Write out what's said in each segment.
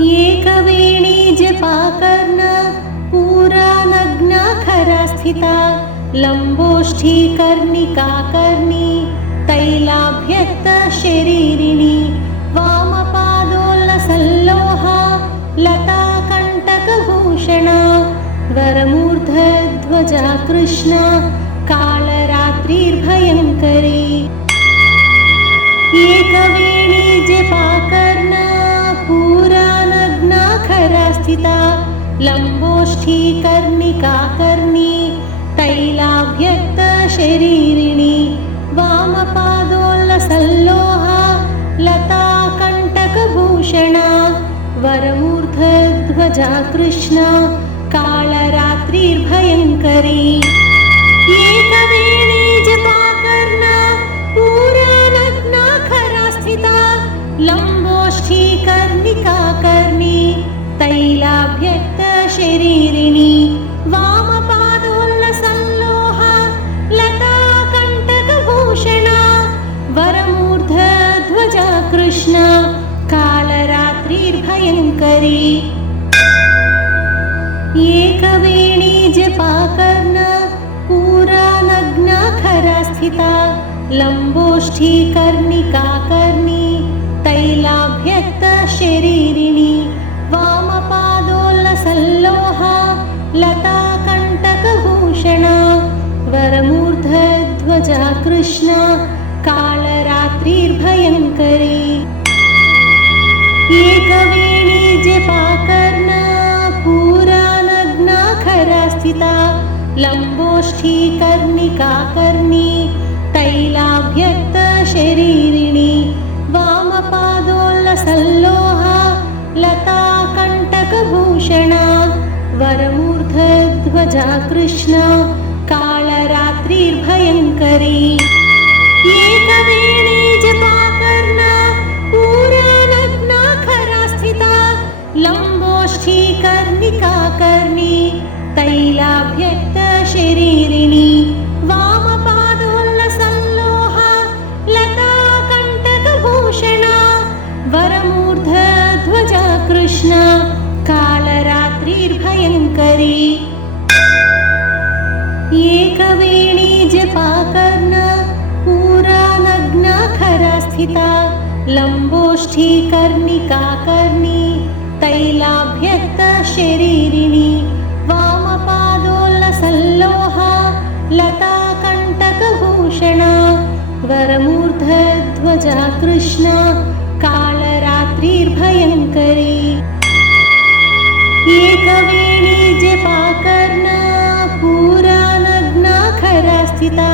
एकवेणी जपाकर्ण पुरानग्नाखरा स्थिता लंबोष्ठी कर्णिका कर्णी तैलाभ्यक्त शरीरिणी वामपादोल्लसल्लोहा लता कंटकभूषणा वरमूर्धध्वजा कृष्णा कालरात्रिर्भयङ्करी एकवेणी जपाकर्ण पुरानग्नाखरा स्थिता लंबोष्ठी कर्णिका कर्णी तैलाभ्यक्त शरीरिणी वामपादोल्लसल्लोहा लता कंटकभूषणा वरमूर्धध्वजा कृष्णा कालरात्रिर्भयङ्करी एकवेणी जपाकर्ण पुरानग्नाखरा स्थिता लंबोष्ठी कर्णिका कर्णी तैलाभ्यक्त शरीरिणी वामपादोल्लसल्लोहा लता कंटकभूषणा वरमूर्धध्वजा कृष्णा कालरात्रिर्भयङ्करी एकवेणी जपाकर्ण पुरानग्नाखरा स्थिता लंबोष्ठी कर्णिका कर्णी तैलाभ्यक्त शरीरिणी वामपादोल्लसल्लोहा लता कंटकभूषणा वरमूर्धध्वजा कृष्णा कालरात्रिर्भयङ्करी एकवेणी जपाकर्ण पुरानग्नाखरा स्थिता लंबोष्ठी कर्णिका कर्णी तैलाभ्यक्त शरीरिणी वामपादोल्लसल्लोहा लता कंटकभूषणा वरमूर्धध्वजा कृष्णा कालरात्रिर्भयङ्करी एकवेणी जपाकर्ण पुरानग्नाखरा स्थिता लंबोष्ठी कर्णिका कर्णी तैलाभ्यक्त शरीरिणी वामपादोल्लसल्लोहा लता कंटकभूषणा वरमूर्धध्वजा कृष्णा कालरात्रिर्भयङ्करी एकवेणी जपाकर्ण पुरानग्नाखरा स्थिता लंबोष्ठी कर्णिका कर्णी तैलाभ्यक्त शरीरिणी वामपादोल्लसल्लोहा लता कंटकभूषणा वरमूर्धध्वजा कृष्णा कालरात्रिर्भयङ्करी एकवेणी जपाकर्ण पुरानग्नाखरा स्थिता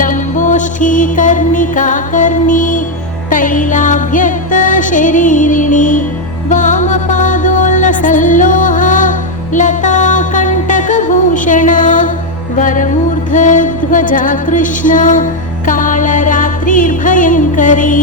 लंबोष्ठी कर्णिका कर्णी तैलाभ्यक्त शरीरिणी वामपादोल्लसल्लोहा लता कंटकभूषणा वरमूर्धध्वजा कृष्णा कालरात्रिर्भयङ्करी